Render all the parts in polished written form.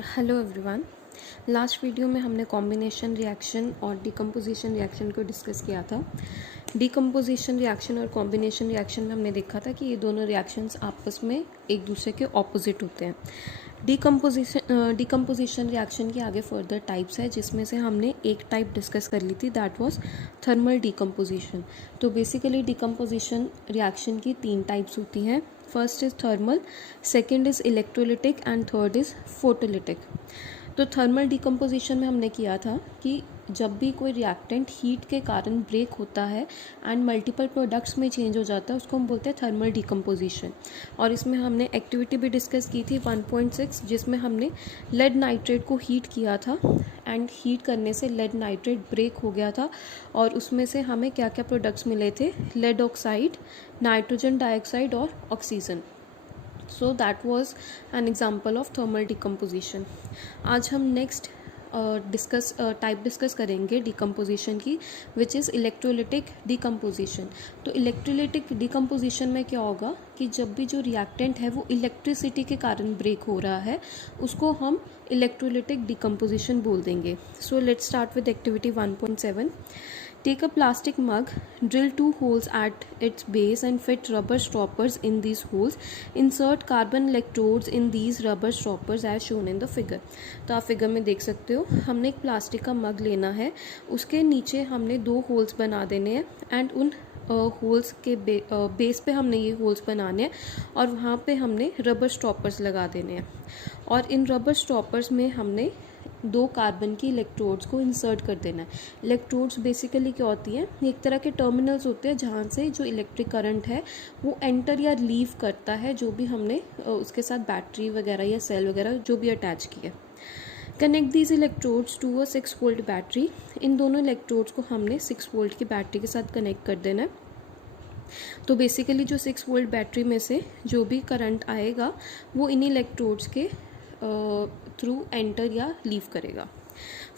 Hello everyone. Last video में हमने combination reaction और डिकम्पोजिशन रिएक्शन को डिस्कस किया था। डिकम्पोजिशन रिएक्शन और कॉम्बिनेशन रिएक्शन में हमने देखा था कि ये दोनों रिएक्शंस आपस में एक दूसरे के ऑपोजिट होते हैं। डिकम्पोजिशन रिएक्शन के आगे फर्दर टाइप्स है, जिसमें से हमने एक टाइप डिस्कस कर ली थी, दैट वाज थर्मल डिकम्पोजिशन। तो बेसिकली डिकम्पोजिशन रिएक्शन की तीन टाइप्स होती हैं। First is thermal, second is electrolytic and third is photolytic. तो थर्मल डिकम्पोजिशन में हमने किया था कि जब भी कोई रिएक्टेंट हीट के कारण ब्रेक होता है एंड मल्टीपल प्रोडक्ट्स में चेंज हो जाता है, उसको हम बोलते हैं थर्मल डिकम्पोजिशन। और इसमें हमने एक्टिविटी भी डिस्कस की थी 1.6, जिसमें हमने लेड नाइट्रेट को हीट किया था एंड हीट करने से लेड नाइट्रेट ब्रेक हो गया था और उसमें से हमें क्या क्या प्रोडक्ट्स मिले थे, लेड ऑक्साइड, नाइट्रोजन डाइऑक्साइड और oxygen. So that was an example of thermal decomposition. आज हम नेक्स्ट टाइप डिस्कस करेंगे डिकम्पोजिशन की, विच इज़ इलेक्ट्रोलिटिक डिकम्पोजिशन। तो इलेक्ट्रोलिटिक डिकम्पोजिशन में क्या होगा कि जब भी जो रिएक्टेंट है वो इलेक्ट्रिसिटी के कारण ब्रेक हो रहा है, उसको हम इलेक्ट्रोलिटिक डिकम्पोजिशन बोल देंगे। So let's start with activity 1.7. Take a plastic mug, drill 2 holes at its base and fit rubber stoppers in these holes. Insert carbon electrodes in these rubber stoppers as shown in the figure. तो आप figure में देख सकते हो, हमने एक plastic का मग लेना है, उसके नीचे हमने 2 होल्स बना देने हैं एंड उन होल्स के बेस पे हमने ये होल्स बनाने हैं और वहाँ पे हमने रबर स्टॉपर्स लगा देने हैं। और इन रबर स्टॉपर्स में हमने 2 कार्बन की इलेक्ट्रोड्स को इंसर्ट कर देना है। इलेक्ट्रोड्स बेसिकली क्या होती हैं, एक तरह के टर्मिनल्स होते हैं जहाँ से जो इलेक्ट्रिक करंट है वो एंटर या लीव करता है, जो भी हमने उसके साथ बैटरी वगैरह या सेल वगैरह जो भी अटैच किया। Connect these electrodes to a 6 volt battery. इन दोनों इलेक्ट्रोड्स को हमने 6 वोल्ट की बैटरी के साथ कनेक्ट कर देना है। तो बेसिकली जो 6 वोल्ट बैटरी में से जो भी करंट आएगा वो इन इलेक्ट्रोड्स के थ्रू एंटर या लीव करेगा।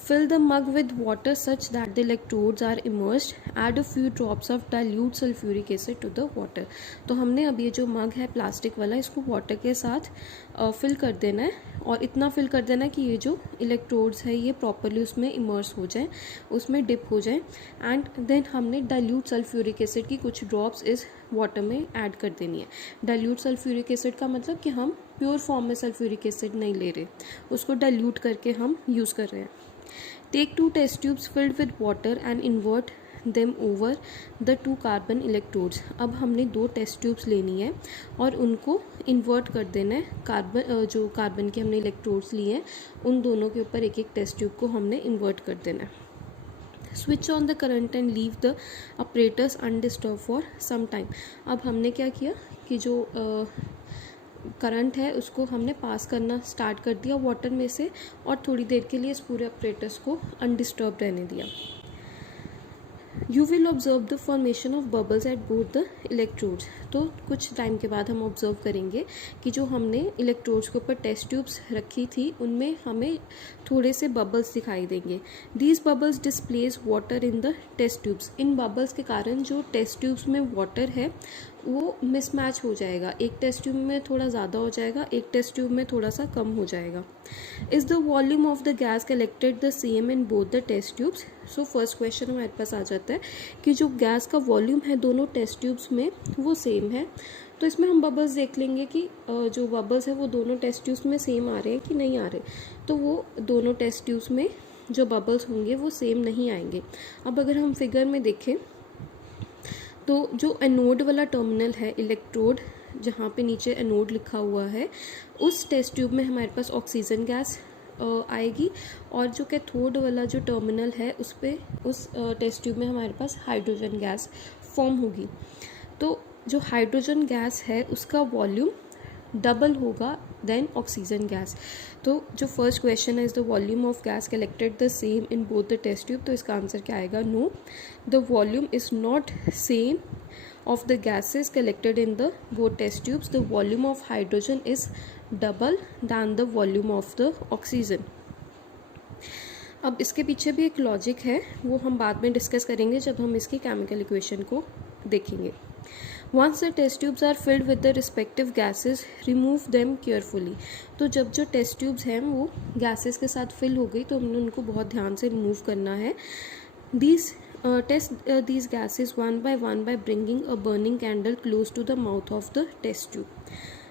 Fill the mug with water such that the electrodes are immersed. Add a few drops of dilute sulfuric acid to the water. तो हमने अब ये जो मग है प्लास्टिक वाला, इसको वाटर के साथ फिल कर देना है और इतना फिल कर देना है कि ये जो इलेक्ट्रोड्स है ये प्रॉपरली उसमें इमर्स हो जाए, उसमें डिप हो जाए। एंड देन हमने डाइल्यूट सल्फ्यूरिक एसिड की कुछ ड्रॉप्स इस वाटर में ऐड कर देनी है। डाइल्यूट सल्फ्यूरिक एसिड का मतलब कि हम प्योर फॉर्म में सल्फ्यूरिक एसिड नहीं ले रहे, उसको डाइल्यूट करके हम यूज़ कर रहे हैं। Take 2 test tubes filled with water and invert them over the 2 carbon electrodes. अब हमने 2 टेस्ट ट्यूब्स लेनी है और उनको इन्वर्ट कर देना है। जो कार्बन के हमने इलेक्ट्रोड्स लिए हैं उन दोनों के ऊपर एक एक टेस्ट ट्यूब को हमने इन्वर्ट कर देना है। Switch on the current and leave the operators undisturb for some time. अब हमने क्या किया कि जो करंट है उसको हमने पास करना स्टार्ट कर दिया वाटर में से और थोड़ी देर के लिए इस पूरे ऑपरेटर्स को अनडिस्टर्ब रहने दिया। You will observe the formation of bubbles at both the electrodes. तो कुछ टाइम के बाद हम ऑब्जर्व करेंगे कि जो हमने इलेक्ट्रोड्स के ऊपर टेस्ट ट्यूब्स रखी थी उनमें हमें थोड़े से बबल्स दिखाई देंगे। These bubbles displace water in the test tubes. In bubbles के कारण जो टेस्ट ट्यूब्स में वाटर है वो मिसमैच हो जाएगा, एक टेस्ट ट्यूब में थोड़ा ज़्यादा हो जाएगा, एक टेस्ट ट्यूब में थोड़ा सा कम हो जाएगा। Is the volume of the gas collected the same in both the test tubes. So first question हमारे पास आ जाता है कि जो गैस का वॉल्यूम है दोनों टेस्ट ट्यूब्स में वो सेम है। तो इसमें हम बबल्स देख लेंगे कि जो बबल्स है वो दोनों टेस्ट ट्यूब्स में सेम आ रहे हैं कि नहीं आ रहे। तो वो दोनों टेस्ट ट्यूब्स में जो बबल्स होंगे वो सेम नहीं आएंगे। अब अगर हम फिगर में देखें तो जो एनोड वाला टर्मिनल है, इलेक्ट्रोड जहाँ पे नीचे एनोड लिखा हुआ है, उस टेस्ट ट्यूब में हमारे पास ऑक्सीजन गैस आएगी और जो कैथोड वाला जो टर्मिनल है उस टेस्ट ट्यूब में हमारे पास हाइड्रोजन गैस फॉर्म होगी। तो जो हाइड्रोजन गैस है उसका वॉल्यूम डबल होगा देन ऑक्सीजन गैस। तो जो फर्स्ट क्वेश्चन है, is the volume of gas collected the same in both the test tube, तो इसका आंसर क्या आएगा, no, the volume is not same of the gases collected in the both test tubes. The volume of hydrogen is double than the volume of the oxygen. अब इसके पीछे भी एक logic है, वो हम बाद में डिस्कस करेंगे जब हम इसकी केमिकल इक्वेशन को देखेंगे। Once the test tubes are filled with the respective gases remove them carefully. तो जब जो टेस्ट ट्यूब्स हैं वो गैसेस के साथ फिल हो गई तो हमने उनको बहुत ध्यान से रिमूव करना है। These test these gases one by one by bringing a burning candle close to the mouth of the test tube.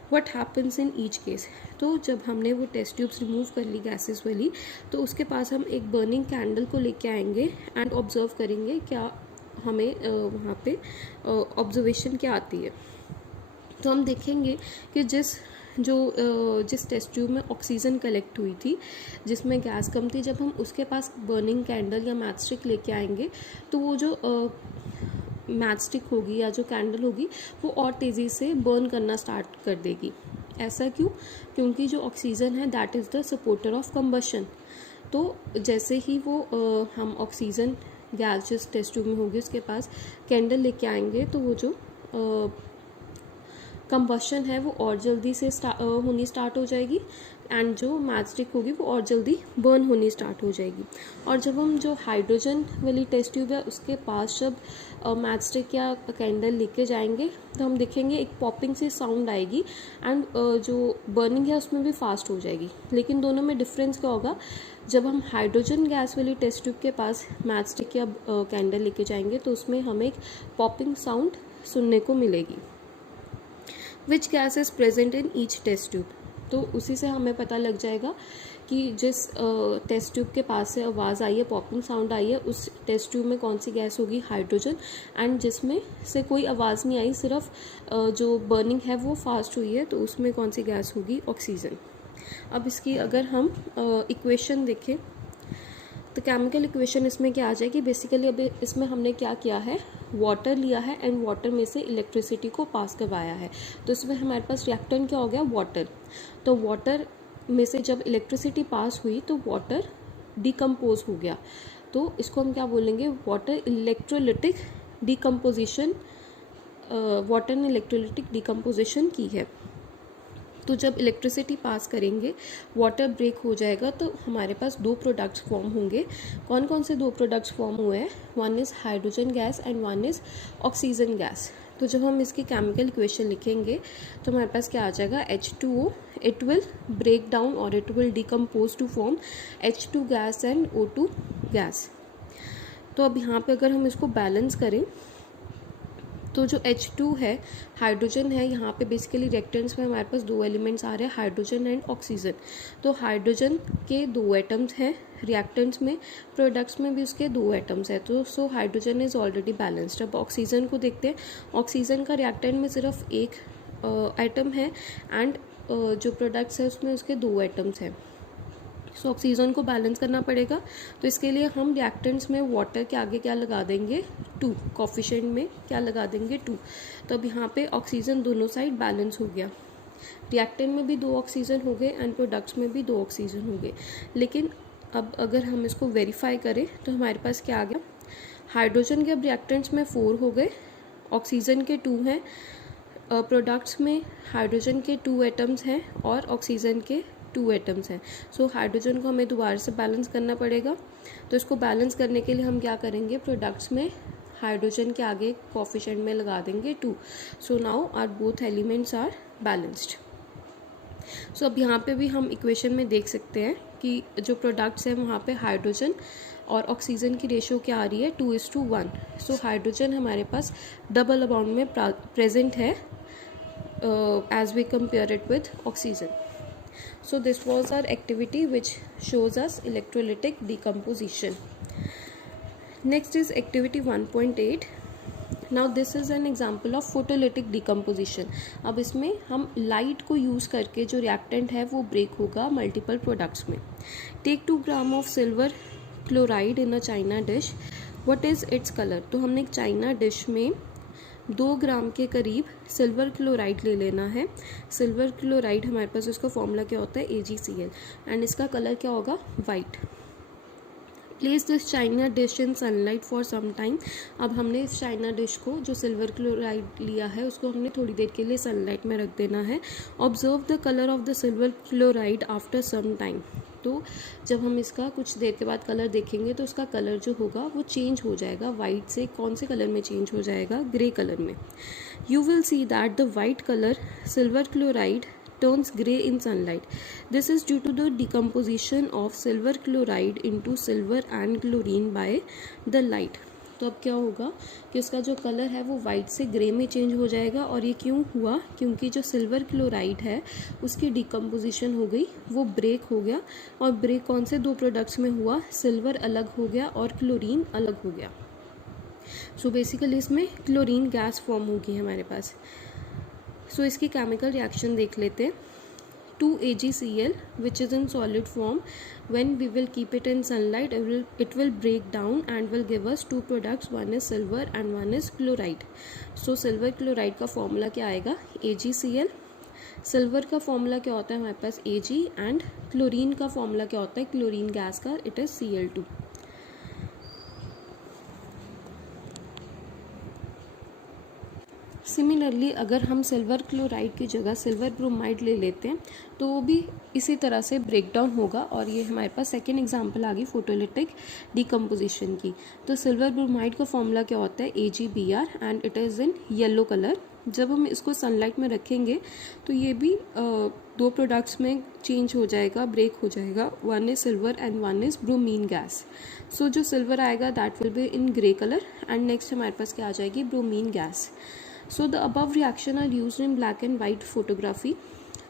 What happens in each case? तो जब हमने वो टेस्ट ट्यूब्स रिमूव कर ली गैसेस वाली तो उसके पास हम एक बर्निंग कैंडल को लेके आएंगे एंड ऑब्जर्व करेंगे क्या हमें वहाँ पे ऑब्जर्वेशन क्या आती है। तो हम देखेंगे कि जिस टेस्ट ट्यूब में ऑक्सीजन कलेक्ट हुई थी जिसमें गैस कम थी, जब हम उसके पास बर्निंग कैंडल या मैच स्टिक लेके आएंगे तो वो जो मैच स्टिक होगी या जो कैंडल होगी वो और तेज़ी से बर्न करना स्टार्ट कर देगी। ऐसा क्यों? क्योंकि जो ऑक्सीजन है that is the supporter of combustion. तो जैसे ही वो हम ऑक्सीजन गैस जिस टेस्ट ट्यूब में होगी उसके पास कैंडल लेके आएंगे तो वो जो कंबशन है वो और जल्दी से होनी स्टार्ट हो जाएगी एंड जो मैच स्टिक होगी वो और जल्दी बर्न होनी स्टार्ट हो जाएगी। और जब हम जो हाइड्रोजन वाली टेस्ट ट्यूब है उसके पास जब मैच स्टिक या कैंडल लेके जाएंगे तो हम देखेंगे एक पॉपिंग से साउंड आएगी एंड जो बर्निंग है उसमें भी फास्ट हो जाएगी। लेकिन दोनों में डिफरेंस क्या होगा? जब हम हाइड्रोजन गैस वाली टेस्ट ट्यूब के पास मैच स्टिक या कैंडल लेके जाएंगे तो उसमें हमें एक पॉपिंग साउंड सुनने को मिलेगी। Which gas is present in each test tube. तो उसी से हमें पता लग जाएगा कि जिस टेस्ट ट्यूब के पास से आवाज़ आई है, पॉपिंग साउंड आई है, उस टेस्ट ट्यूब में कौन सी गैस होगी? हाइड्रोजन। एंड जिसमें से कोई आवाज़ नहीं आई, सिर्फ जो बर्निंग है वो फास्ट हुई है, तो उसमें कौन सी गैस होगी? ऑक्सीजन। अब इसकी अगर हम इक्वेशन देखें तो केमिकल इक्वेशन इसमें क्या आ जाएगी? बेसिकली अभी इसमें हमने क्या किया है, वाटर लिया है एंड वाटर में से इलेक्ट्रिसिटी को पास करवाया है। तो इसमें हमारे पास रिएक्टेंट क्या हो गया? वाटर। तो वाटर में से जब इलेक्ट्रिसिटी पास हुई तो वाटर डिकम्पोज हो गया। तो इसको हम क्या बोलेंगे? Water electrolytic decomposition. वाटर ने इलेक्ट्रोलिटिक डिकम्पोजिशन की है। तो जब इलेक्ट्रिसिटी पास करेंगे वाटर ब्रेक हो जाएगा तो हमारे पास दो प्रोडक्ट्स फॉर्म होंगे। कौन कौन से दो प्रोडक्ट्स फॉर्म हुए हैं? One is hydrogen gas and one is oxygen gas. तो जब हम इसकी केमिकल इक्वेशन लिखेंगे तो हमारे पास क्या आ जाएगा? H2O। It will break down और it will decompose to form H2 gas and O2 gas. तो अब यहाँ पे अगर हम इसको बैलेंस करें तो जो H2 है, हाइड्रोजन है, यहाँ पे बेसिकली रिएक्टेंट्स में हमारे पास दो एलिमेंट्स आ रहे हैं, हाइड्रोजन एंड ऑक्सीजन। तो हाइड्रोजन के दो एटम्स हैं रिएक्टेंट्स में, प्रोडक्ट्स में भी उसके दो एटम्स हैं। तो so hydrogen is already balanced. अब ऑक्सीजन को देखते हैं। ऑक्सीजन का रिएक्टेंट में सिर्फ एक एटम है एंड जो प्रोडक्ट्स है उसमें उसके दो एटम्स हैं। सो ऑक्सीजन को बैलेंस करना पड़ेगा। तो इसके लिए हम रिएक्टेंट्स में वाटर के आगे क्या लगा देंगे? 2। कोफिशिएंट में क्या लगा देंगे? 2। तो अब यहाँ पे ऑक्सीजन दोनों साइड बैलेंस हो गया। रिएक्टेंट में भी दो ऑक्सीजन हो गए एंड प्रोडक्ट्स में भी दो ऑक्सीजन हो गए। लेकिन अब अगर हम इसको वेरीफाई करें तो हमारे पास क्या आ गया? हाइड्रोजन के अब रिएक्टेंट्स में 4 हो गए, ऑक्सीजन के 2 हैं, प्रोडक्ट्स में हाइड्रोजन के 2 एटम्स हैं और ऑक्सीजन के 2 एटम्स हैं। सो हाइड्रोजन को हमें दोबारा से बैलेंस करना पड़ेगा। तो इसको बैलेंस करने के लिए हम क्या करेंगे? प्रोडक्ट्स में हाइड्रोजन के आगे कोफिशिएंट में लगा देंगे 2। So now are both elements are balanced. So अब यहाँ पे भी हम इक्वेशन में देख सकते हैं कि जो प्रोडक्ट्स हैं वहाँ पे हाइड्रोजन और ऑक्सीजन की रेशियो क्या आ रही है? 2:1। सो हाइड्रोजन हमारे पास डबल अमाउंट में प्रेजेंट है as we compare it with oxygen. So this was our activity which shows us electrolytic decomposition. Next is activity 1.8. Now this is an example of photolytic decomposition. अब इसमें हम light को use करके जो reactant है वो break होगा multiple products में। Take 2 gram of silver chloride in a china dish. What is its colour? तो हमने एक चाइना डिश में 2 ग्राम के करीब सिल्वर क्लोराइड ले लेना है। सिल्वर क्लोराइड हमारे पास उसका फॉर्मूला क्या होता है? AgCl एंड इसका कलर क्या होगा? White. Place this china dish in sunlight for some time. अब हमने इस चाइना डिश को जो सिल्वर क्लोराइड लिया है उसको हमने थोड़ी देर के लिए सनलाइट में रख देना है। Observe the colour of the silver chloride after some time. तो जब हम इसका कुछ देर के बाद कलर देखेंगे तो उसका कलर जो होगा वो चेंज हो जाएगा, वाइट से कौन से कलर में चेंज हो जाएगा, ग्रे कलर में. You will see that the white colour silver chloride turns grey in sunlight. This is due to the decomposition of silver chloride into silver and chlorine by the light. तो अब क्या होगा कि उसका जो colour है वो वाइट से ग्रे में चेंज हो जाएगा. और ये क्यों हुआ? क्योंकि जो सिल्वर क्लोराइड है उसकी डिकम्पोजिशन हो गई, वो ब्रेक हो गया. और ब्रेक कौन से दो प्रोडक्ट्स में हुआ? सिल्वर अलग हो गया और क्लोरीन अलग हो गया. सो बेसिकली इसमें क्लोरीन गैस फॉर्म होगी हमारे पास. सो इसकी केमिकल रिएक्शन देख लेते हैं. 2AgCl which is in solid form, when we will keep it in sunlight it will break down and will give us two products, one is silver and one is chloride. So silver chloride का formula क्या आएगा? AgCl. Silver का formula क्या होता है हमारे पास? Ag. And chlorine का formula क्या होता है क्लोरीन गैस का? It is Cl2. सिमिलरली अगर हम सिल्वर क्लोराइड की जगह सिल्वर ब्रोमाइड ले लेते हैं तो वो भी इसी तरह से ब्रेक डाउन होगा. और ये हमारे पास सेकेंड एग्जांपल आ गई फोटोलिटिक डिकम्पोजिशन की. तो सिल्वर ब्रोमाइड का फॉर्मूला क्या होता है? AgBr and it is in yellow colour. जब हम इसको सनलाइट में रखेंगे तो ये भी दो प्रोडक्ट्स में चेंज हो जाएगा, ब्रेक हो जाएगा. One is silver and one is bromine gas. So जो सिल्वर आएगा that will be in grey colour and next हमारे पास क्या आ जाएगी? Bromine gas. So the above reaction are used in black and white photography.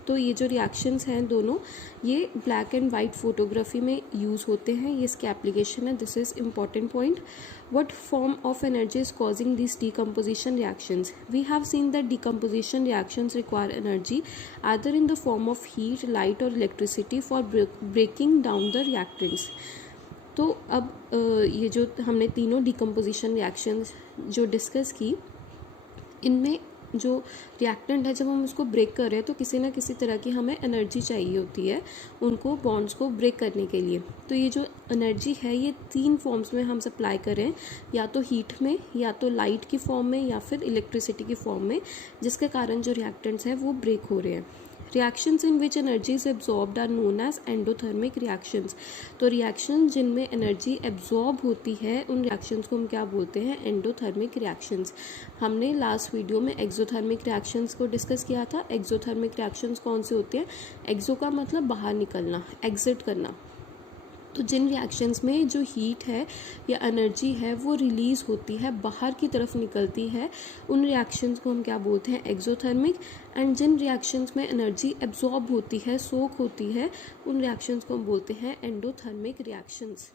तो ये जो रिएक्शंस हैं दोनों ये ब्लैक एंड वाइट फोटोग्राफी में यूज़ होते हैं. ये इसकी एप्लीकेशन है. This is important point. What form of energy is causing these decomposition reactions? We have seen that decomposition reactions require energy either in the form of heat, light or electricity for breaking down the reactants. तो अब ये जो हमने तीनों decomposition reactions जो discuss की, इनमें जो रिएक्टेंट है जब हम उसको ब्रेक कर रहे हैं तो किसी ना किसी तरह की हमें एनर्जी चाहिए होती है उनको बॉन्ड्स को ब्रेक करने के लिए. तो ये जो एनर्जी है ये तीन फॉर्म्स में हम सप्लाई करें, या तो हीट में, या तो लाइट की फॉर्म में, या फिर इलेक्ट्रिसिटी की फॉर्म में, जिसके कारण जो रिएक्टेंट्स हैं वो ब्रेक हो रहे हैं. Reactions in which energy is absorbed are known as endothermic reactions. तो रिएक्शन जिनमें एनर्जी एब्जॉर्ब होती है उन रिएक्शंस को हम क्या बोलते हैं? Endothermic reactions. हमने लास्ट वीडियो में एक्सोथर्मिक रिएक्शंस को डिस्कस किया था. एक्सोथर्मिक रिएक्शंस कौन से होते हैं? एक्सो का मतलब बाहर निकलना, एग्जिट करना. तो जिन रिएक्शंस में जो हीट है या एनर्जी है वो रिलीज़ होती है, बाहर की तरफ निकलती है, उन रिएक्शंस को हम क्या बोलते हैं? एक्सोथर्मिक. एंड जिन रिएक्शंस में एनर्जी एब्जॉर्ब होती है, सोक होती है, उन रिएक्शंस को हम बोलते हैं एंडोथर्मिक रिएक्शंस.